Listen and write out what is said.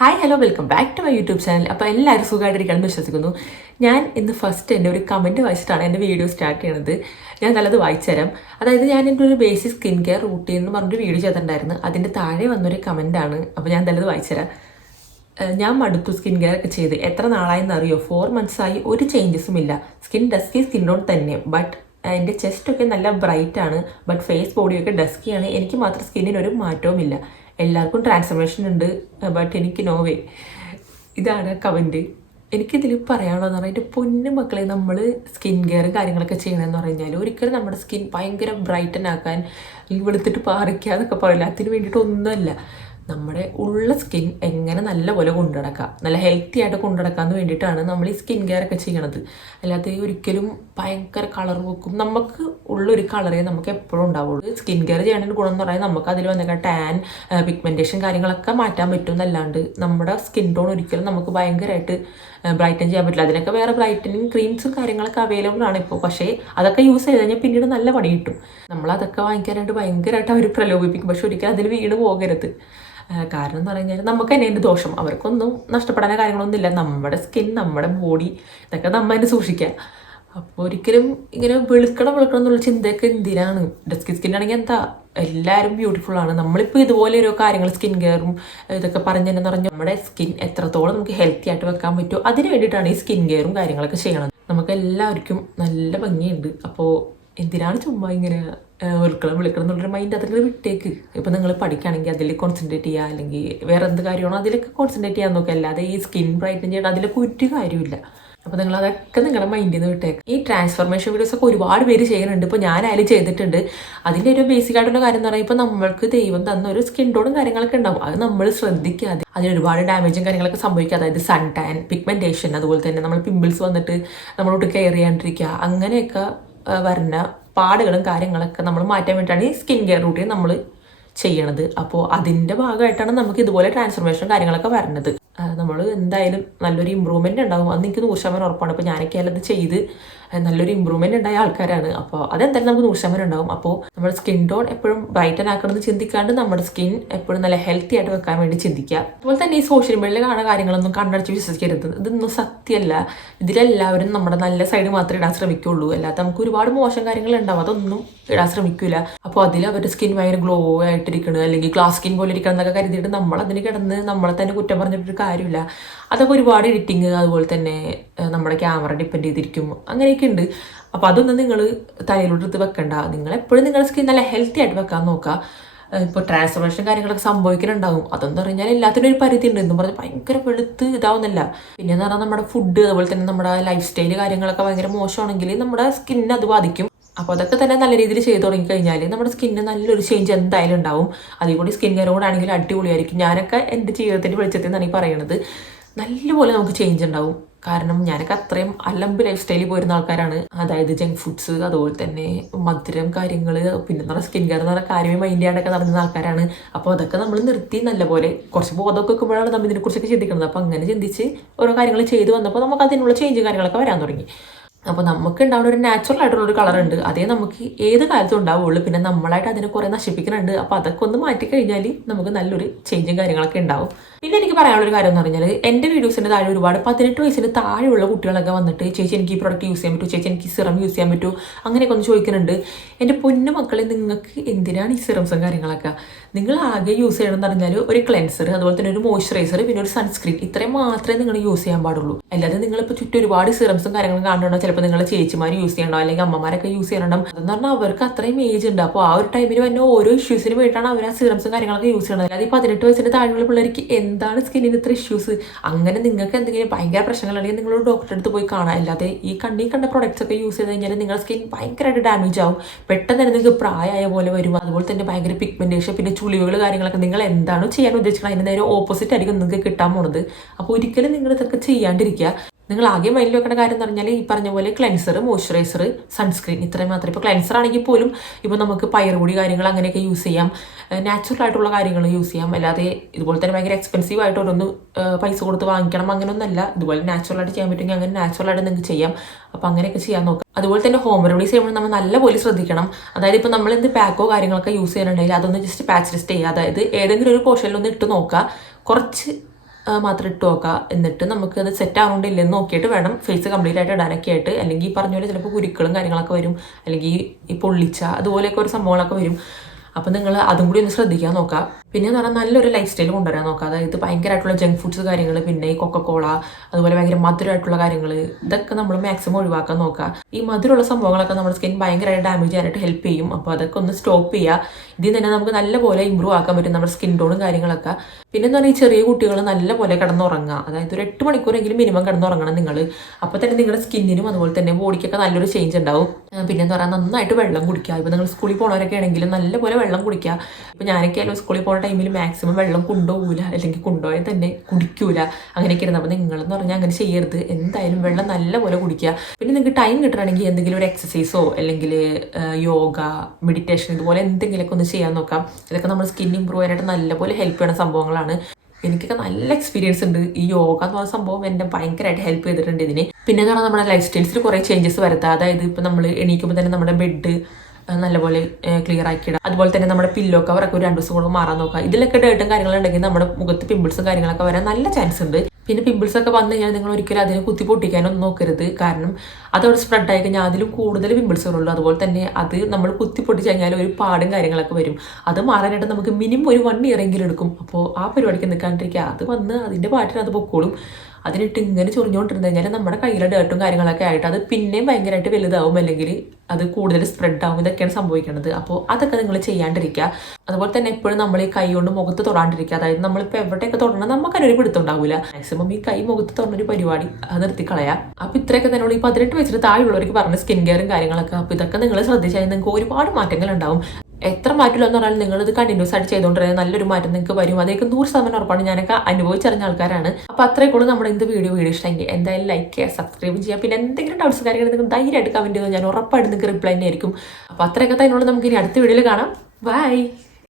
Hi hello welcome back to my YouTube channel. അപ്പോൾ എല്ലാവരും സുഖമായിട്ടിരിക്കണമെന്ന് വിശ്വസിക്കുന്നു. ഞാൻ ഇന്ന് ഫസ്റ്റ് എൻ്റെ ഒരു കമൻറ്റ് വായിച്ചിട്ടാണ് എൻ്റെ വീഡിയോ സ്റ്റാർട്ട് ചെയ്യണത്. ഞാൻ നല്ലത് വായിച്ചുതരാം. അതായത് ഞാൻ എൻ്റെ ഒരു ബേസിക് സ്കിൻ കെയർ റൂട്ടീൻ എന്ന് പറഞ്ഞൊരു വീഡിയോ ചെയ്തിട്ടുണ്ടായിരുന്നു. അതിൻ്റെ താഴെ വന്നൊരു കമൻറ്റാണ്. അപ്പോൾ ഞാൻ നല്ലത് വായിച്ചുതരാം. ഞാൻ മടുത്തു സ്കിൻ കെയർ ഒക്കെ ചെയ്ത്. എത്ര നാളായെന്ന് അറിയോ? 4 months ആയി, ഒരു ചേഞ്ചസും ഇല്ല. സ്കിൻ ഡസ്കി സ്കിൻ ടോൺ തന്നെ, ബട്ട് എൻ്റെ ചെസ്റ്റൊക്കെ നല്ല ബ്രൈറ്റ് ആണ്, ബട്ട് ഫേസ് ബോഡിയൊക്കെ ഡസ്കിയാണ്. എനിക്ക് മാത്രം സ്കിന്നിനൊരു മാറ്റവുമില്ല. എല്ലാവർക്കും ട്രാൻസ്ഫർമേഷൻ ഉണ്ട്, ബട്ട് എനിക്ക് നോവേ. ഇതാണ് കമൻറ്റ്. എനിക്കിതിൽ പറയാനുള്ളതെന്ന് പറഞ്ഞാൽ, എൻ്റെ പൊന്നു മക്കളെ, നമ്മൾ സ്കിൻ കെയർ കാര്യങ്ങളൊക്കെ ചെയ്യണമെന്ന് പറഞ്ഞു കഴിഞ്ഞാൽ ഒരിക്കലും നമ്മുടെ സ്കിൻ ഭയങ്കര ബ്രൈറ്റൻ ആക്കാൻ, വെളുത്തിട്ട് പാറിക്കുക എന്നൊക്കെ പറയില്ല, അതിന് വേണ്ടിയിട്ടൊന്നുമല്ല. നമ്മുടെ ഉള്ള സ്കിൻ എങ്ങനെ നല്ലപോലെ കൊണ്ടുനടക്കുക, നല്ല ഹെൽത്തി ആയിട്ട് കൊണ്ടുനടക്കാമെന്ന് വേണ്ടിയിട്ടാണ് നമ്മൾ ഈ സ്കിൻ കെയർ ഒക്കെ ചെയ്യണത്. അല്ലാതെ ഒരിക്കലും ഭയങ്കര കളർ വെക്കും, നമുക്ക് ഉള്ളൊരു കളറേ നമുക്ക് എപ്പോഴും ഉണ്ടാവുള്ളൂ. സ്കിൻ കെയർ ചെയ്യണതിന് ഗുണം എന്ന് പറഞ്ഞാൽ നമുക്ക് അതിൽ വന്നേക്കാൻ ടാൻ, പിഗ്മെൻറ്റേഷൻ കാര്യങ്ങളൊക്കെ മാറ്റാൻ പറ്റും എന്നല്ലാണ്ട് നമ്മുടെ സ്കിൻ ടോൺ ഒരിക്കലും നമുക്ക് ഭയങ്കരമായിട്ട് ബ്രൈറ്റൻ ചെയ്യാൻ പറ്റില്ല. അതിനൊക്കെ വേറെ ബ്രൈറ്റനിങ് ക്രീംസും കാര്യങ്ങളൊക്കെ അവൈലബിൾ ആണ് ഇപ്പോൾ. പക്ഷേ അതൊക്കെ യൂസ് ചെയ്ത് കഴിഞ്ഞാൽ പിന്നീട് നല്ല പണി കിട്ടും. നമ്മളതൊക്കെ വാങ്ങിക്കാനായിട്ട് ഭയങ്കരമായിട്ട് അവർ പ്രലോഭിപ്പിക്കും. പക്ഷെ ഒരിക്കലും അതിൽ വീണ് പോകരുത്. കാരണം എന്ന് പറഞ്ഞു കഴിഞ്ഞാൽ നമുക്ക് തന്നെ അതിൻ്റെ ദോഷം, അവർക്കൊന്നും നഷ്ടപ്പെടാനോ കാര്യങ്ങളൊന്നും ഇല്ല. നമ്മുടെ സ്കിൻ, നമ്മുടെ ബോഡി, ഇതൊക്കെ നമ്മൾ തന്നെ സൂക്ഷിക്കുക. അപ്പോൾ ഒരിക്കലും ഇങ്ങനെ വെളുക്കണം എന്നുള്ള ചിന്തയൊക്കെ എന്തിനാണ്? ഡസ്കി സ്കിൻ ആണെങ്കിൽ എന്താ, എല്ലാവരും ബ്യൂട്ടിഫുൾ ആണ്. നമ്മളിപ്പോൾ ഇതുപോലെ ഓരോ കാര്യങ്ങൾ സ്കിൻ കെയറും ഇതൊക്കെ പറഞ്ഞെന്ന് പറഞ്ഞാൽ നമ്മുടെ സ്കിൻ എത്രത്തോളം നമുക്ക് ഹെൽത്തി ആയിട്ട് വെക്കാൻ പറ്റുമോ അതിന് വേണ്ടിയിട്ടാണ് ഈ സ്കിൻ കെയറും കാര്യങ്ങളൊക്കെ ചെയ്യണത്. നമുക്ക് എല്ലാവർക്കും നല്ല ഭംഗിയുണ്ട്. അപ്പോൾ എന്തിനാണ് ചുമ്മാ ഇങ്ങനെ വിളിക്കണം എന്നുള്ളൊരു മൈൻഡ് അതൊക്കെ വിട്ടേക്ക്. ഇപ്പം നിങ്ങൾ പഠിക്കുകയാണെങ്കിൽ അതിൽ കോൺസെൻട്രേറ്റ് ചെയ്യുക, അല്ലെങ്കിൽ വേറെ എന്ത് കാര്യമാണോ അതിലൊക്കെ കോൺസെൻട്രേറ്റ് ചെയ്യാൻ നോക്കുക. അല്ലാതെ ഈ സ്കിൻ ബ്രൈറ്റൻ ചെയ്യണം അതിലൊക്കെ ഒരു കാര്യമില്ല. അപ്പോൾ നിങ്ങൾ അതൊക്കെ നിങ്ങളുടെ മൈൻഡിൽ നിന്ന് വിട്ടേക്ക്. ഈ ട്രാൻസ്ഫർമേഷൻ വീഡിയോസ് ഒക്കെ ഒരുപാട് പേര് ചെയ്യുന്നുണ്ട്. ഇപ്പോൾ ഞാനായാലും ചെയ്തിട്ടുണ്ട്. അതിൻ്റെ ഒരു ബേസിക് ആയിട്ടുള്ള കാര്യം എന്ന് പറഞ്ഞാൽ, ഇപ്പോൾ നമ്മൾക്ക് ദൈവം തന്ന ഒരു സ്കിൻ ടോണും കാര്യങ്ങളൊക്കെ ഉണ്ടാവും. അത് നമ്മൾ ശ്രദ്ധിക്കാതെ അതിന് ഒരുപാട് ഡാമേജും കാര്യങ്ങളൊക്കെ സംഭവിക്കുക. അതായത് സൺ ടാൻ, പിഗ്മെൻറ്റേഷൻ, അതുപോലെ തന്നെ നമ്മൾ പിമ്പിൾസ് വന്നിട്ട് നമ്മളോട്ട് കെയർ ചെയ്യാണ്ടിരിക്കുക, അങ്ങനെയൊക്കെ വരുന്ന പാടുകളും കാര്യങ്ങളൊക്കെ നമ്മൾ മാറ്റാൻ വേണ്ടിയിട്ടാണ് ഈ സ്കിൻ കെയർ റൂട്ടീൻ നമ്മൾ ചെയ്യണത്. അപ്പോൾ അതിൻ്റെ ഭാഗമായിട്ടാണ് നമുക്ക് ഇതുപോലെ ട്രാൻസ്ഫർമേഷൻ കാര്യങ്ങളൊക്കെ വരുന്നത്. നമ്മൾ എന്തായാലും നല്ലൊരു ഇമ്പ്രൂവ്മെൻറ്റ് ഉണ്ടാകും, അത് എനിക്ക് 100% ഉറപ്പാണ്. ഇപ്പോൾ ഞാനൊക്കെ അത് ചെയ്ത് നല്ലൊരു ഇമ്പ്രൂവ്മെൻറ്റ് ഉണ്ടായ ആൾക്കാരാണ്. അപ്പോൾ അതെന്തായാലും നമുക്ക് 100% ഉണ്ടാകും. അപ്പോൾ നമ്മുടെ സ്കിൻ ടോൺ എപ്പോഴും ബ്രൈറ്റൻ ആക്കണമെന്ന് ചിന്തിക്കാണ്ട് നമ്മുടെ സ്കിൻ എപ്പോഴും നല്ല ഹെൽത്തി ആയിട്ട് വെക്കാൻ വേണ്ടി ചിന്തിക്കുക. അതുപോലെ തന്നെ ഈ സോഷ്യൽ മീഡിയയിൽ കാണുന്ന കാര്യങ്ങളൊന്നും കണ്ണടച്ച് വിശ്വസിക്കരുത്. ഇതൊന്നും സത്യമല്ല. ഇതിലെല്ലാവരും നമ്മുടെ നല്ല സൈഡ് മാത്രമേ ഇടാൻ ശ്രമിക്കുള്ളൂ. അല്ലാതെ നമുക്ക് ഒരുപാട് മോശം കാര്യങ്ങൾ ഉണ്ടാവും, അതൊന്നും ഇടാൻ ശ്രമിക്കില്ല. അപ്പോൾ അതിൽ അവരുടെ സ്കിൻ ഭയങ്കര ഗ്ലോ ആയിട്ടിരിക്കണം, അല്ലെങ്കിൽ ഗ്ലാസ് സ്കിൻ പോലെ ഇരിക്കണം എന്നൊക്കെ കരുതിയിട്ട് നമ്മളതിന് കിടന്ന് നമ്മളെ തന്നെ കുറ്റം പറഞ്ഞിട്ടൊരു കാര്യമില്ല. അതൊക്കെ ഒരുപാട് എഡിറ്റിങ്, അതുപോലെ തന്നെ നമ്മുടെ ക്യാമറ ഡിപ്പെൻഡ് ചെയ്തിരിക്കും, അങ്ങനെയൊക്കെ ഉണ്ട്. അപ്പോൾ അതൊന്നും നിങ്ങൾ തലയിലോട്ട് വെക്കണ്ട. നിങ്ങൾ എപ്പോഴും നിങ്ങളുടെ സ്കിൻ നല്ല ഹെൽത്തി ആയിട്ട് വെക്കാൻ നോക്കുക. ഇപ്പോൾ ട്രാൻസ്ഫർമേഷൻ കാര്യങ്ങളൊക്കെ സംഭവിക്കുന്നുണ്ടാവും. അതെന്ന് പറഞ്ഞാൽ എല്ലാത്തിനും ഒരു പരിധി ഉണ്ട്. എന്ന് പറഞ്ഞാൽ ഭയങ്കര വെളുത്ത് ഇതാവുന്നില്ല. പിന്നെ എന്ന് പറഞ്ഞാൽ നമ്മുടെ ഫുഡ്, അതുപോലെ തന്നെ നമ്മുടെ ലൈഫ് സ്റ്റൈൽ കാര്യങ്ങളൊക്കെ ഭയങ്കര മോശമാണെങ്കിൽ നമ്മുടെ സ്കിന്നിനെ അത് ബാധിക്കും. അപ്പോൾ അതൊക്കെ തന്നെ നല്ല രീതിയിൽ ചെയ്ത് തുടങ്ങിക്കഴിഞ്ഞാൽ നമ്മുടെ സ്കിന്നിന് നല്ലൊരു ചേഞ്ച് എന്തായാലും ഉണ്ടാവും. അതിൽ കൂടി സ്കിൻ കെയർ കൂടെ ആണെങ്കിൽ അടിപൊളിയായിരിക്കും. ഞാനൊക്കെ എൻ്റെ ജീവിതത്തിൻ്റെ വെളിച്ചത്തിൽ നിന്നാണ് ഈ പറയണത്. നല്ലപോലെ നമുക്ക് ചേഞ്ച് ഉണ്ടാവും. കാരണം ഞാനൊക്കെ അത്രയും അലമ്പ് ലൈഫ് സ്റ്റൈലിൽ പോയിരുന്ന ആൾക്കാരാണ്. അതായത് ജങ്ക് ഫുഡ്സ്, അതുപോലെ തന്നെ മധുരം കാര്യങ്ങൾ, പിന്നെ നമ്മുടെ സ്കിൻ കെയർ എന്ന് പറഞ്ഞ കാര്യമേ മൈൻഡ് ചെയ്യാണ്ടൊക്കെ നടന്ന ആൾക്കാരാണ്. അപ്പോൾ അതൊക്കെ നമ്മൾ നിർത്തി നല്ലപോലെ കുറച്ച് ബോധമൊക്കെ വെക്കുമ്പോഴാണ് നമ്മൾ ഇതിനെക്കുറിച്ചൊക്കെ ചിന്തിക്കുന്നത്. അപ്പോൾ അങ്ങനെ ചിന്തിച്ച് ഓരോ കാര്യങ്ങൾ ചെയ്ത് വന്നപ്പോൾ നമുക്ക് അതിനുള്ള ചേഞ്ച് കാര്യങ്ങളൊക്കെ വരാൻ തുടങ്ങി. അപ്പോൾ നമുക്ക് ഉണ്ടാവുന്ന ഒരു നാച്ചുറൽ ആയിട്ടുള്ളൊരു കളറുണ്ട്, അതേ നമുക്ക് ഏത് കാലത്തും ഉണ്ടാവുള്ളൂ. പിന്നെ നമ്മളായിട്ട് അതിനെ കുറേ നശിപ്പിക്കുന്നുണ്ട്. അപ്പോൾ അതൊക്കെ ഒന്ന് മാറ്റിക്കഴിഞ്ഞാൽ നമുക്ക് നല്ലൊരു ചേഞ്ചും കാര്യങ്ങളൊക്കെ ഉണ്ടാവും. പിന്നെ എനിക്ക് പറയാനുള്ളൊരു കാര്യം എന്ന് പറഞ്ഞാൽ, എൻ്റെ വീഡിയോസിൻ്റെ താഴെ ഒരുപാട് 18 വയസ്സിന് താഴെയുള്ള കുട്ടികളൊക്കെ വന്നിട്ട് ചേച്ചി എനിക്ക് ഈ പ്രൊഡക്റ്റ് യൂസ് ചെയ്യാൻ പറ്റുമോ, ചേച്ചി എനിക്ക് ഈ സിറം യൂസ് ചെയ്യാൻ പറ്റുമോ, അങ്ങനെയൊക്കെ ഒന്ന് ചോദിക്കുന്നുണ്ട്. എൻ്റെ പൊന്നു മക്കളെ, നിങ്ങൾക്ക് എന്തിനാണ് ഈ സിറംസും കാര്യങ്ങളൊക്കെ? നിങ്ങൾ ആകെ യൂസ് ചെയ്യണമെന്ന് പറഞ്ഞാൽ ഒരു ക്ലെൻസർ, അതുപോലെ തന്നെ ഒരു മോയ്സ്ചറൈസർ, പിന്നെ ഒരു സൺസ്ക്രീൻ, ഇത്രയും മാത്രമേ നിങ്ങൾ യൂസ് ചെയ്യാൻ പാടുള്ളൂ. അല്ലാതെ നിങ്ങളിപ്പോൾ ചുറ്റും ഒരുപാട് സിറംസും കാര്യങ്ങളും കാണുന്നുണ്ടോ? ചിലപ്പോൾ നിങ്ങളെ ചേച്ചിമാർ യൂസ് ചെയ്യണോ, അല്ലെങ്കിൽ അമ്മമാരൊക്കെ യൂസ് ചെയ്യണം. അതെന്ന് പറഞ്ഞാൽ അവർക്ക് അത്രയും ഏജ് ഉണ്ട്. അപ്പോൾ ആ ഒരു ടൈമിൽ തന്നെ ഓരോ ഇഷ്യൂസിന് വേണ്ടിയിട്ടാണ് അവർ ആ സിറംസും കാര്യങ്ങളൊക്കെ യൂസ് ചെയ്യണത്. അല്ലാതെ ഈ 18 വയസ്സിന് താഴെയുള്ള പിള്ളേർക്ക് എന്താണ് സ്കിന്നിന് ഇത്ര ഇഷ്യൂസ്? അങ്ങനെ നിങ്ങൾക്ക് എന്തെങ്കിലും ഭയങ്കര പ്രശ്നങ്ങളുണ്ടെങ്കിൽ നിങ്ങളൊരു ഡോക്ടറെ അടുത്ത് പോയി കാണാം. അല്ലാതെ ഈ കണ്ട പ്രൊഡക്ട്സ് ഒക്കെ യൂസ് ചെയ്ത് കഴിഞ്ഞാൽ നിങ്ങളുടെ സ്കിൻ ഭയങ്കരമായിട്ട് ഡാമേജ് ആവും. പെട്ടെന്ന് തന്നെ നിങ്ങൾക്ക് പ്രായമായ പോലെ വരും. അതുപോലെ തന്നെ ഭയങ്കര പിഗ്മെന്റേഷൻ, പിന്നെ ചുളിവുകൾ കാര്യങ്ങളൊക്കെ. നിങ്ങൾ എന്താണോ ചെയ്യാൻ ഉദ്ദേശിക്കുന്നത് അതിന് നേരെ ഓപ്പോസിറ്റ് ആയിരിക്കും നിങ്ങൾക്ക് കിട്ടാൻ പോണത്. അപ്പോൾ ഒരിക്കലും നിങ്ങൾ ഇതൊക്കെ ചെയ്യാണ്ടിരിക്കുക. നിങ്ങൾ ആകെ മൈൻഡിൽ വെക്കേണ്ട കാര്യം എന്ന് പറഞ്ഞാൽ, ഈ പറഞ്ഞ പോലെ ക്ലെൻസർ, മോയ്സ്ചറൈസർ, സൺസ്ക്രീൻ, ഇത്രയും മാത്രമേ. ഇപ്പോൾ ക്ലെൻസർ ആണെങ്കിൽ പോലും ഇപ്പോൾ നമുക്ക് പയറുപൊടി കാര്യങ്ങൾ അങ്ങനെയൊക്കെ യൂസ് ചെയ്യാം, നാച്ചുറൽ ആയിട്ടുള്ള കാര്യങ്ങൾ യൂസ് ചെയ്യാം. അല്ലാതെ ഇതുപോലെ തന്നെ ഭയങ്കര എക്സ്പെൻസീവ് ആയിട്ട് ഓരോന്ന് പൈസ കൊടുത്ത് വാങ്ങിക്കണം അങ്ങനെയൊന്നല്ല. ഇതുപോലെ നാച്ചുറലായിട്ട് ചെയ്യാൻ പറ്റുമെങ്കിൽ അങ്ങനെ നാച്ചുറലായിട്ട് നിങ്ങൾക്ക് ചെയ്യാം. അപ്പോൾ അങ്ങനെയൊക്കെ ചെയ്യാൻ നോക്കാം. അതുപോലെ തന്നെ ഹോം റെമഡീസ് ചെയ്യുമ്പോൾ നമ്മൾ നല്ലപോലെ ശ്രദ്ധിക്കണം. അതായത് ഇപ്പോൾ നമ്മൾ എന്ത് പാക്കോ കാര്യങ്ങളൊക്കെ യൂസ് ചെയ്യാനുണ്ടെങ്കിൽ അതൊന്ന് ജസ്റ്റ് പാച്ച് ടെസ്റ്റ് ചെയ്യുക. അതായത് ഏതെങ്കിലും ഒരു പോർഷനിലൊന്ന് ഇട്ട് നോക്കുക. കുറച്ച് മാത്രം ഇട്ട് നോക്കുക. എന്നിട്ട് നമുക്ക് അത് സെറ്റ് ആവുന്നില്ലെന്ന് നോക്കിയിട്ട് വേണം ഫേസ് കംപ്ലീറ്റ് ആയിട്ട് ഇടാനൊക്കെ ആയിട്ട്. അല്ലെങ്കിൽ ഈ പറഞ്ഞ പോലെ ചിലപ്പോൾ കുരുക്കളും കാര്യങ്ങളൊക്കെ വരും, അല്ലെങ്കിൽ ഈ പൊള്ളിച്ച അതുപോലെയൊക്കെ ഒരു സംഭവങ്ങളൊക്കെ വരും. അപ്പം നിങ്ങൾ അതും കൂടി ഒന്ന് ശ്രദ്ധിക്കാൻ നോക്കുക. പിന്നെ എന്ന് പറഞ്ഞാൽ നല്ലൊരു ലൈഫ് സ്റ്റൈൽ കൊണ്ടുവരാൻ നോക്കുക. അതായത് ഭയങ്കരമായിട്ടുള്ള ജങ്ക് ഫുഡ്സ് കാര്യങ്ങൾ, പിന്നെ ഈ കൊക്കക്കോള, അതുപോലെ ഭയങ്കര മധുരമായിട്ടുള്ള കാര്യങ്ങൾ, ഇതൊക്കെ നമ്മൾ മാക്സിമം ഒഴിവാക്കാൻ നോക്കുക. ഈ മധുരമുള്ള സംഭവങ്ങളൊക്കെ നമ്മുടെ സ്കിൻ ഭയങ്കരമായിട്ട് ഡാമേജ് ചെയ്യാനായിട്ട് ഹെൽപ്പ് ചെയ്യും. അപ്പോൾ അതൊക്കെ ഒന്ന് സ്റ്റോപ്പ് ചെയ്യുക. ഇതിൽ തന്നെ നമുക്ക് നല്ലപോലെ ഇമ്പ്രൂവ് ആക്കാൻ പറ്റും നമ്മുടെ സ്കിൻ ടോണും കാര്യങ്ങളൊക്കെ. പിന്നെ എന്ന് പറഞ്ഞാൽ ഈ ചെറിയ കുട്ടികൾ നല്ലപോലെ കിടന്നുറങ്ങുക. അതായത് ഒരു 8 മണിക്കൂറെങ്കിലും മിനിമം കിടന്നുറങ്ങണം നിങ്ങൾ. അപ്പോൾ തന്നെ നിങ്ങളുടെ സ്കിന്നിനും അതുപോലെ തന്നെ ബോഡിക്കൊക്കെ നല്ലൊരു ചേഞ്ച് ഉണ്ടാവും. പിന്നെ എന്ന് പറഞ്ഞാൽ നന്നായിട്ട് വെള്ളം കുടിക്കുക. ഇപ്പോൾ നിങ്ങൾ സ്കൂളിൽ പോകണവരൊക്കെ ആണെങ്കിലും നല്ലപോലെ വെള്ളം കുടിക്കുക. ഇപ്പോൾ ഞാനൊക്കെ ആയാലും സ്കൂളിൽ പോകുന്ന ടൈമിൽ മാക്സിമം വെള്ളം കൊണ്ടുപോകില്ല, അല്ലെങ്കിൽ കൊണ്ടുപോയാൽ തന്നെ കുടിക്കൂല, അങ്ങനെയൊക്കെ ഇരുന്നത്. അപ്പോൾ നിങ്ങളെന്ന് പറഞ്ഞാൽ അങ്ങനെ ചെയ്യരുത്. എന്തായാലും വെള്ളം നല്ലപോലെ കുടിക്കുക. പിന്നെ നിങ്ങൾക്ക് ടൈം കിട്ടണമെങ്കിൽ എന്തെങ്കിലും ഒരു എക്സസൈസോ അല്ലെങ്കിൽ യോഗ, മെഡിറ്റേഷൻ, ഇതുപോലെ എന്തെങ്കിലുമൊക്കെ ഒന്ന് ചെയ്യാൻ നോക്കാം. ഇതൊക്കെ നമ്മുടെ സ്കിൻ ഇമ്പ്രൂവ് ചെയ്യാനായിട്ട് നല്ലപോലെ ഹെൽപ്പ് ചെയ്യുന്ന സംഭവങ്ങളാണ്. എനിക്കൊക്കെ നല്ല എക്സ്പീരിയൻസ് ഉണ്ട്. ഈ യോഗ എന്ന് പറഞ്ഞ സംഭവം എന്നെ ഭയങ്കരമായിട്ട് ഹെൽപ്പ് ചെയ്തിട്ടുണ്ട് ഇതിന്. പിന്നെ എന്ന് പറഞ്ഞാൽ നമ്മുടെ ലൈഫ് സ്റ്റൈൽസിൽ കുറേ ചേഞ്ചസ് വരുത്തുക. അതായത് ഇപ്പോൾ നമ്മൾ എണീക്കുമ്പോൾ തന്നെ നമ്മുടെ ബെഡ് നല്ലപോലെ ക്ലിയർ ആക്കിയിടുക. അതുപോലെ തന്നെ നമ്മുടെ പില്ലോ കവറൊക്കെ ഒരു 2 ദിവസം കൊണ്ട് മാറാൻ നോക്കുക. ഇതിലൊക്കെ ഡേട്ടും കാര്യങ്ങളുണ്ടെങ്കിൽ നമ്മുടെ മുഖത്ത് പിമ്പിൾസും കാര്യങ്ങളൊക്കെ വരാൻ നല്ല ചാൻസ് ഉണ്ട്. പിന്നെ പിമ്പിൾസ് ഒക്കെ വന്നു കഴിഞ്ഞാൽ നിങ്ങൾ ഒരിക്കലും അതിനെ കുത്തി പൊട്ടിക്കാനൊന്നും നോക്കരുത്. കാരണം അതവിടെ സ്പ്രെഡ് ആയി കഴിഞ്ഞാൽ അതിലും കൂടുതൽ പിമ്പിൾസ് വരുള്ളൂ. അതുപോലെ തന്നെ അത് നമ്മൾ കുത്തി പൊട്ടിച്ച് കഴിഞ്ഞാൽ ഒരു പാടും കാര്യങ്ങളൊക്കെ വരും. അത് മാറാനായിട്ട് നമുക്ക് മിനിമം ഒരു 1 ഇയർ എങ്കിലും എടുക്കും. അപ്പോൾ ആ പരിപാടിക്ക് നിൽക്കാണ്ടിരിക്കുക. അത് വന്ന് അതിൻ്റെ പാട്ടിന് അത് പൊക്കോളും. അതിനിട്ട് ഇങ്ങനെ ചൊറിഞ്ഞുകൊണ്ടിരുന്നു കഴിഞ്ഞാൽ നമ്മുടെ കയ്യിലെ ഡേർട്ടും കാര്യങ്ങളൊക്കെ ആയിട്ട് അത് പിന്നെയും ഭയങ്കരമായിട്ട് വലുതാവും, അല്ലെങ്കിൽ അത് കൂടുതൽ സ്പ്രെഡ് ആവും. ഇതൊക്കെയാണ് സംഭവിക്കുന്നത്. അപ്പോൾ അതൊക്കെ നിങ്ങൾ ചെയ്യാണ്ടിരിക്കുക. അതുപോലെ തന്നെ എപ്പോഴും നമ്മൾ ഈ കൈ കൊണ്ട് മുഖത്ത് തൊടാണ്ടിരിക്കുക. അതായത് നമ്മളിപ്പോൾ എവിടെയൊക്കെ തൊടണം നമുക്കതിനൊരു പിടുത്തുണ്ടാവില്ല. മാക്സിമം ഈ കൈ മുഖത്ത് തൊടുന്നൊരു പരിപാടി അത് നിർത്തിക്കളയാം. അപ്പോൾ ഇത്രയൊക്കെ തന്നെ ഈ 18 വയസ്സിന് താഴെയുള്ളവർക്ക് പറഞ്ഞ സ്കിൻ കെയറും കാര്യങ്ങളൊക്കെ. അപ്പോൾ ഇതൊക്കെ നിങ്ങൾ ശ്രദ്ധിച്ചാൽ നിങ്ങൾക്ക് ഒരുപാട് മാറ്റങ്ങൾ ഉണ്ടാവും. എത്ര മാറ്റില്ല എന്ന് പറഞ്ഞാൽ നിങ്ങളിത് കണ്ടിന്യൂസ് ആയിട്ട് ചെയ്തുകൊണ്ടിരുന്നത് നല്ലൊരു മാറ്റം നിങ്ങൾക്ക് വരും. അതേക്ക് 100% ഉറപ്പാണ്. ഞാനൊക്കെ അനുഭവിച്ചറിഞ്ഞ ആൾക്കാരാണ്. അപ്പോൾ അത്രയൊക്കെ നമ്മുടെ ഇന്ന് വീഡിയോ ഇഷ്ടമെങ്കിൽ എന്തായാലും ലൈക്ക് ചെയ്യുക, സബ്സ്ക്രൈബ് ചെയ്യുക. പിന്നെ എന്തെങ്കിലും ഡൗട്ട്സ് കാര്യങ്ങൾ നിങ്ങൾ ധൈര്യമായിട്ട് കമൻറ്റ് ചെയ്താൽ ഞാൻ ഉറപ്പായിട്ട് നിങ്ങൾക്ക് റിപ്ലൈ തന്നെയായിരിക്കും. അപ്പോൾ അത്രയൊക്കെ തന്നെ നമുക്ക് ഇനി അടുത്ത വീഡിയോയിൽ കാണാം. ബൈ.